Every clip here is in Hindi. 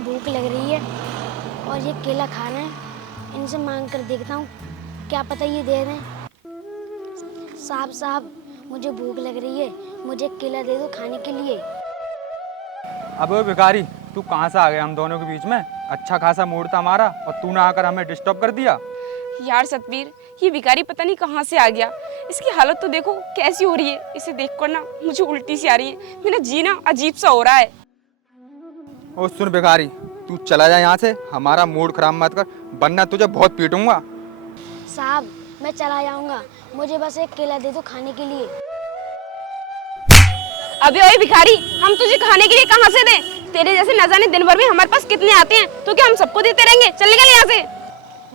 भूख लग रही है और ये केला खाना है। इनसे मांग कर देखता हूँ, क्या पता ये दे दें। साहब साहब, मुझे भूख लग रही है, मुझे केला दे दो खाने के लिए। अबे भिखारी, तू कहाँ से आ गया हम दोनों के बीच में? अच्छा खासा मूड था हमारा और तूने आकर हमें डिस्टर्ब कर दिया। यार सतवीर, ये भिखारी पता नहीं कहाँ से आ गया। इसकी हालत तो देखो कैसी हो रही है। इसे देखकर ना मुझे उल्टी सी आ रही है। मेरा जीना अजीब सा हो रहा है। ओ सुन भिखारी, तू चला जा यहाँ से, हमारा मूड खराब मत कर वरना तुझे बहुत पीटूंगा। साहब, मैं चला जाऊंगा, मुझे बस एक केला दे दो खाने के लिए। अबे ओए भिखारी, हम तुझे खाने के लिए कहाँ से दें? तेरे जैसे न जाने दिन भर में हमारे पास कितने आते हैं, तो क्या हम सबको देते रहेंगे? चल निकल यहाँ से।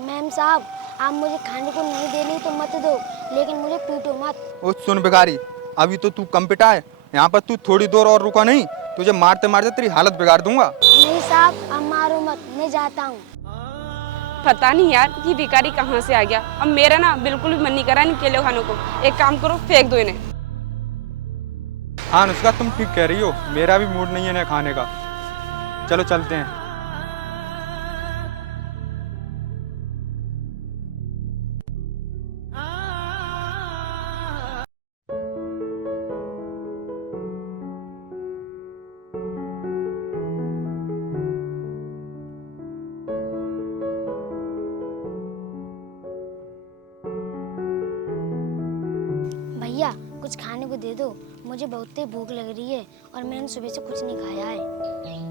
मैम साहब, आप मुझे खाने को नहीं दे रही तो मत दो, लेकिन मुझे पीटो मत। ओ सुन भिखारी, अभी तो तू कम पिटा है, यहाँ पर तू थोड़ी देर और रुका नहीं, तुझे मारते मारते तेरी हालत बिगाड़ दूंगा। नहीं साहब, अब मारो मत, मैं जाता हूँ। पता नहीं यार ये भिखारी कहाँ से आ गया। अब मेरा ना बिल्कुल भी मन नहीं करा इन केले खानों को। एक काम करो, फेंक दो इन्हें। हाँ अनुष्का, तुम ठीक कह रही हो, मेरा भी मूड नहीं है इन्हें खाने का। चलो चलते हैं। भैया, कुछ खाने को दे दो, मुझे बहुत तेज भूख लग रही है और मैंने सुबह से कुछ नहीं खाया है।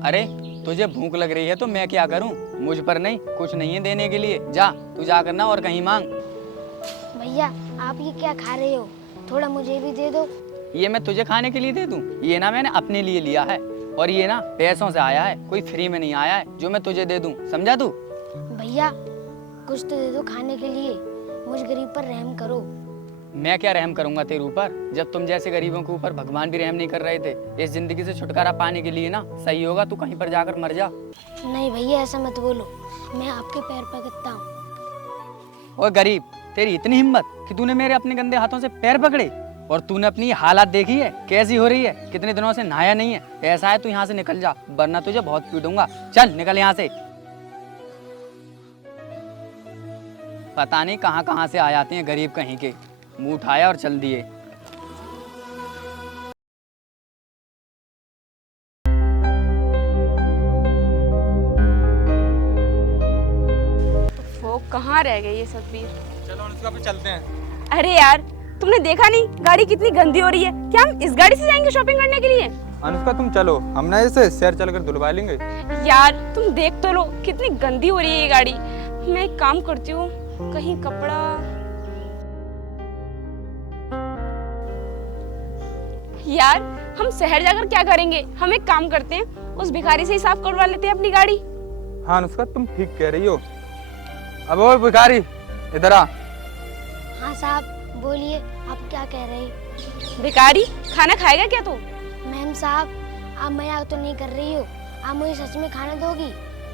अरे तुझे भूख लग रही है तो मैं क्या करूं? मुझ पर नहीं, कुछ नहीं है देने के लिए। जा तू जा करना और कहीं मांग। भैया, आप ये क्या खा रहे हो? थोड़ा मुझे भी दे दो। ये मैं तुझे खाने के लिए दे दूं? ये ना मैंने अपने लिए लिया है और ये ना पैसों से आया है, कोई फ्री में नहीं आया है जो मैं तुझे दे दूं, समझा तू? भैया, कुछ तो दे दो खाने के लिए, मुझ गरीब पर रहम करो। मैं क्या रहम करूंगा तेरे ऊपर, जब तुम जैसे गरीबों के ऊपर भगवान भी रहम नहीं कर रहे थे। इस जिंदगी से छुटकारा पाने के लिए ना सही होगा तू कहीं पर जाकर मर जा। नहीं भैया, ऐसा मत बोलो, मैं आपके पैर पकड़ता हूँ। और गरीब, तेरी इतनी हिम्मत कि तूने मेरे अपने गंदे हाथों से पैर पकड़े? और तूने अपनी हालात देखी है कैसी हो रही है? कितने दिनों से नहाया नहीं है। ऐसा है तू यहाँ से निकल जा, वरना तुझे बहुत पीटूंगा। चल निकल यहाँ से। पता नहीं कहाँ कहाँ से आ जाते हैं गरीब कहीं के। मुंह उठाया और चल दिए। वो कहाँ रह गए ये सतवीर? चलो अनुष्का, पे चलते हैं। अरे यार, तुमने देखा नहीं गाड़ी कितनी गंदी हो रही है? क्या हम इस गाड़ी से जाएंगे शॉपिंग करने के लिए? अनुष्का तुम चलो, हम ना इसे शहर चलकर धुलवा लेंगे। यार तुम देख तो लो कितनी गंदी हो रही है ये गाड़ी। मैं एक काम करती हूँ, कहीं कपड़ा। यार हम शहर जाकर क्या करेंगे? हम एक काम करते हैं, उस भिखारी से ही साफ करवा लेते हैं अपनी गाड़ी। हाँ अनुष्का, तुम ठीक कह रही हो। अब ओ भिखारी, इधर आ। हाँ साहब, बोलिए, आप क्या कह रहे हैं? भिखारी, खाना खाएगा क्या तू? मैम साहब, आप मजाक तो नहीं कर रही हो? आप मुझे सच में खाना दोगी?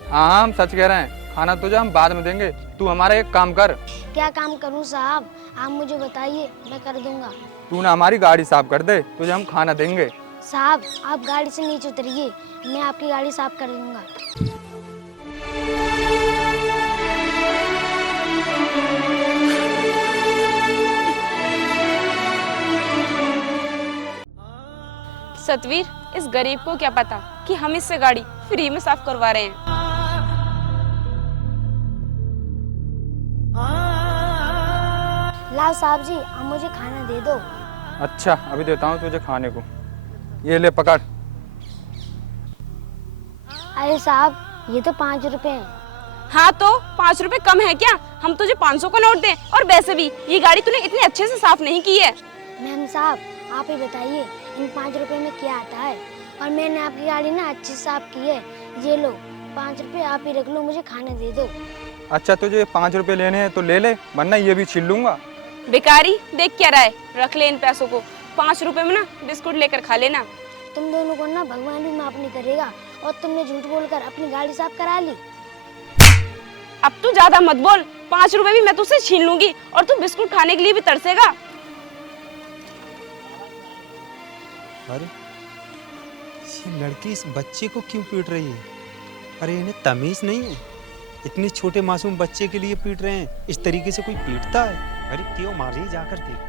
हाँ हम सच कह रहे हैं, खाना तुझे हम बाद में देंगे। तू हमारा एक काम कर। क्या काम करूं साहब? आप मुझे बताइए, मैं कर दूंगा। तू ना हमारी गाड़ी साफ कर दे, तुझे हम खाना देंगे। साहब, आप गाड़ी से नीचे उतरिए, मैं आपकी गाड़ी साफ कर दूंगा। सतवीर, इस गरीब को क्या पता कि हम इससे गाड़ी फ्री में साफ करवा रहे हैं। लाओ साहब जी, आप मुझे खाना दे दो। अच्छा, अभी देता हूँ तुझे खाने को। ये ले पकड़। अरे साहब, ये तो 5 रुपए हैं। हाँ तो 5 रुपए कम है क्या? हम तुझे 500 का नोट दें? और वैसे भी ये गाड़ी तूने इतने अच्छे से साफ नहीं की है। मैम साहब, आप ही बताइए, इन 5 रुपए में क्या आता है? और मैंने आपकी गाड़ी ना अच्छी से साफ की है। ये लो 5 रुपए, आप ही रख लो, मुझे खाना दे दो। अच्छा, तुझे 5 रुपए लेने हैं तो ले ले, वरना ये भी छीन लूंगा। बेकारी, देख क्या रहा है? रख ले इन पैसों को। 5 रुपए में ना बिस्कुट लेकर खा लेना। तुम दोनों को ना भगवान भी माफ नहीं करेगा, और तुमने झूठ बोलकर अपनी गाड़ी साफ करा ली। अब तू ज्यादा मत बोल, 5 रुपए भी मैं तुझसे छीन लूंगी और तू बिस्कुट खाने के लिए भी तरसेगा। अरे ये लड़की इस बच्चे को क्यों पीट रही है? अरे इन्हें तमीज नहीं है, इतने छोटे मासूम बच्चे के लिए पीट रहे हैं। इस तरीके से कोई पीटता है? अरे क्यों मारिए, जाकर देख।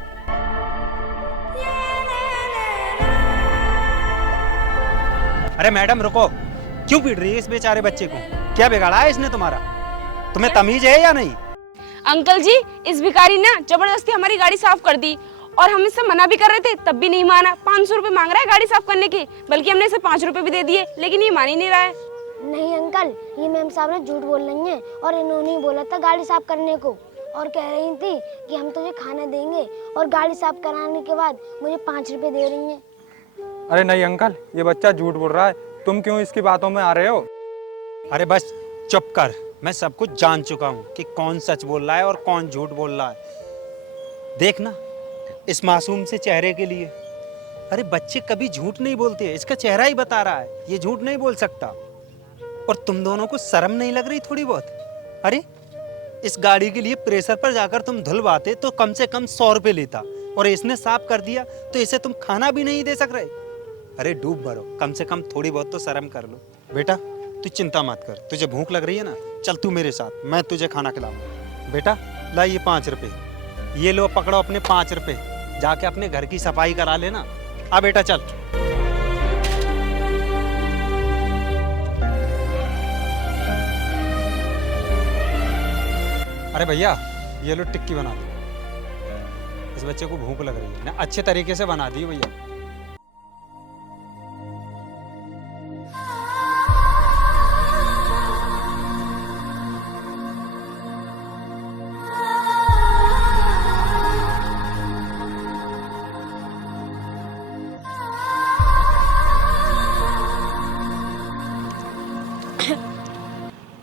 अरे मैडम रुको, क्यों पीट रही है इस बेचारे बच्चे को? क्या बिगाड़ा है इसने तुम्हारा? तुम्हें तमीज है या नहीं? अंकल जी, इस भिखारी ने जबरदस्ती हमारी गाड़ी साफ कर दी और हम इससे मना भी कर रहे थे तब भी नहीं माना। 500 रुपए मांग रहा है गाड़ी साफ करने के, बल्कि हमने इसे 5 रुपए भी दे दिए लेकिन ये मान ही नहीं रहा है। नहीं अंकल, ये मैम साहब ने झूठ बोल रही हैं और इन्होंने ही बोला था गाड़ी साफ करने को, और कह रही थी कि हम तुझे खाना देंगे और गाड़ी साफ कराने के बाद मुझे 5 रुपए दे रही हैं। अरे नहीं अंकल, ये बच्चा झूठ बोल रहा है, तुम क्यों इसकी बातों में आ रहे हो? अरे बस चुप कर, मैं सब कुछ जान चुका हूँ कि कौन सच बोल रहा है और कौन झूठ बोल रहा है। देख ना इस मासूम से चेहरे के लिए। अरे बच्चे कभी झूठ नहीं बोलते, इसका चेहरा ही बता रहा है, ये झूठ नहीं बोल सकता। और तुम दोनों को शर्म नहीं लग रही थोड़ी बहुत? अरे इस गाड़ी के लिए प्रेशर पर जाकर तुम धुलवाते तो कम से कम 100 रुपये लेता, और इसने साफ कर दिया तो इसे तुम खाना भी नहीं दे सक रहे। अरे डूब मरो, कम से कम थोड़ी बहुत तो शर्म कर लो। बेटा तू चिंता मत कर, तुझे भूख लग रही है ना, चल तू मेरे साथ, मैं तुझे खाना खिलाऊंगा। बेटा ला ये 5 रुपये, ये लो पकड़ो अपने 5 रुपये, जाके अपने घर की सफाई करा लेना। आ बेटा चल। अरे भैया ये लो टिक्की बना दो, इस बच्चे को भूख लग रही है ना, अच्छे तरीके से बना दी भैया।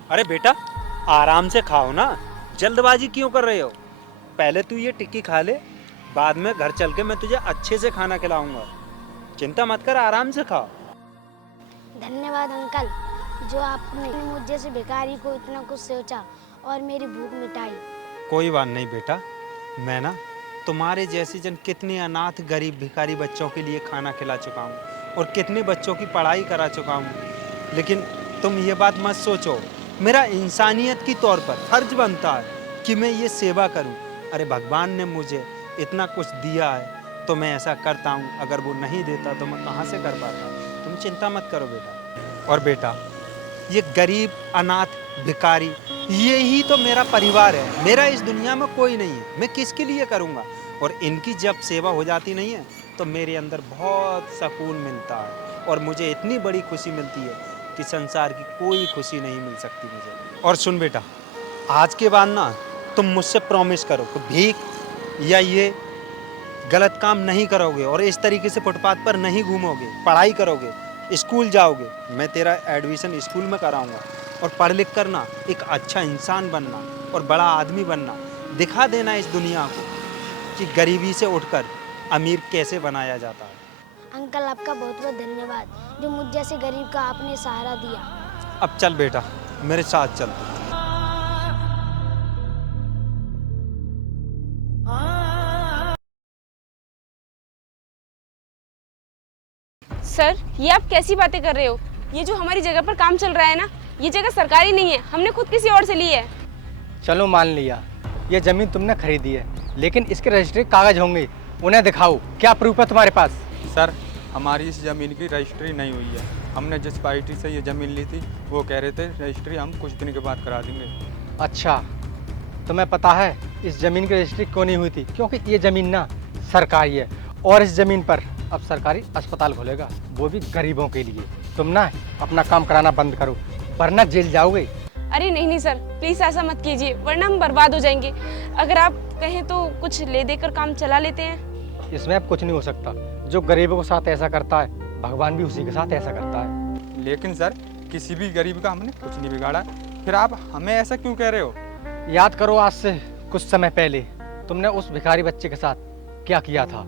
अरे बेटा आराम से खाओ ना, जल्दबाजी क्यों कर रहे हो? पहले तू ये टिक्की खा ले, बाद में घर चल के मैं तुझे अच्छे से खाना खिलाऊंगा। चिंता मत कर, आराम से खाओ। धन्यवाद अंकल, जो आपने मुझ जैसे भिखारी को इतना कुछ सोचा और मेरी भूख मिटाई। कोई बात नहीं बेटा, मैं ना तुम्हारे जैसे जन कितने अनाथ गरीब भिखारी बच्चों के लिए खाना खिला चुका हूँ और कितने बच्चों की पढ़ाई करा चुका हूँ। लेकिन तुम ये बात मत सोचो, मेरा इंसानियत की तौर पर फर्ज बनता है कि मैं ये सेवा करूं। अरे भगवान ने मुझे इतना कुछ दिया है तो मैं ऐसा करता हूं, अगर वो नहीं देता तो मैं कहाँ से कर पाता। तुम चिंता मत करो बेटा। और बेटा ये गरीब अनाथ भिखारी ये ही तो मेरा परिवार है, मेरा इस दुनिया में कोई नहीं है, मैं किसके लिए करूँगा? और इनकी जब सेवा हो जाती नहीं है तो मेरे अंदर बहुत सुकून मिलता है और मुझे इतनी बड़ी खुशी मिलती है कि संसार की कोई खुशी नहीं मिल सकती मुझे। और सुन बेटा, आज के बाद ना तुम मुझसे प्रॉमिस करो कि भीख या ये गलत काम नहीं करोगे और इस तरीके से फुटपाथ पर नहीं घूमोगे, पढ़ाई करोगे, स्कूल जाओगे। मैं तेरा एडमिशन स्कूल में कराऊंगा और पढ़ लिख कर ना एक अच्छा इंसान बनना और बड़ा आदमी बनना, दिखा देना इस दुनिया को कि गरीबी से उठकर अमीर कैसे बनाया जाता है। अंकल आपका बहुत बहुत धन्यवाद, जो मुझ जैसे गरीब का आपने सहारा दिया। अब चल बेटा मेरे साथ चल। सर ये आप कैसी बातें कर रहे हो? ये जो हमारी जगह पर काम चल रहा है ना, ये जगह सरकारी नहीं है, हमने खुद किसी और से ली है। चलो मान लिया ये जमीन तुमने खरीदी है, लेकिन इसके रजिस्ट्री कागज होंगे, उन्हें दिखाओ, क्या प्रूफ है तुम्हारे पास? सर हमारी इस ज़मीन की रजिस्ट्री नहीं हुई है, हमने जिस पार्टी से ये ज़मीन ली थी वो कह रहे थे रजिस्ट्री हम कुछ दिन के बाद करा देंगे। अच्छा, तुम्हें पता है इस ज़मीन की रजिस्ट्री क्यों नहीं हुई थी? क्योंकि ये ज़मीन ना सरकारी है और इस ज़मीन पर अब सरकारी अस्पताल खोलेगा, वो भी गरीबों के लिए। तुम ना अपना काम कराना बंद करो वरना जेल जाओगे। अरे नहीं नहीं सर, प्लीज़ ऐसा मत कीजिए वरना हम बर्बाद हो जाएंगे। अगर आप कहें तो कुछ ले देकर काम चला लेते हैं। इसमें अब कुछ नहीं हो सकता, जो गरीबों के साथ ऐसा करता है भगवान भी उसी के साथ ऐसा करता है। लेकिन सर किसी भी गरीब का हमने कुछ नहीं बिगाड़ा, फिर आप हमें ऐसा क्यों कह रहे हो? याद करो आज से कुछ समय पहले तुमने उस भिखारी बच्चे के साथ क्या किया था।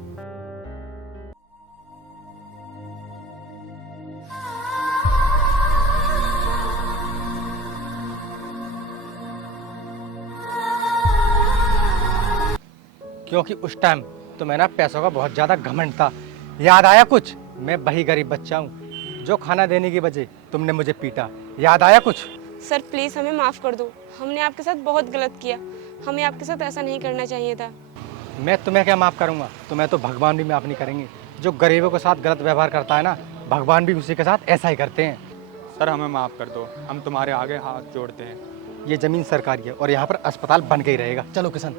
क्योंकि उस टाइम तुम्हें ना पैसों का बहुत ज्यादा घमंड था। याद आया कुछ? मैं वही गरीब बच्चा हूँ जो खाना देने की वजह तुमने मुझे पीटा, याद आया कुछ? सर प्लीज़ हमें माफ़ कर दो, हमने आपके साथ बहुत गलत किया, हमें आपके साथ ऐसा नहीं करना चाहिए था। मैं तुम्हें क्या माफ़ करूँगा, तुम्हें तो भगवान भी माफ़ नहीं करेंगे। जो गरीबों के साथ गलत व्यवहार करता है ना, भगवान भी उसी के साथ ऐसा ही करते हैं। सर हमें माफ़ कर दो, हम तुम्हारे आगे हाथ जोड़ते हैं। ये ज़मीन सरकारी है और यहाँ पर अस्पताल बन के ही रहेगा। चलो किशन।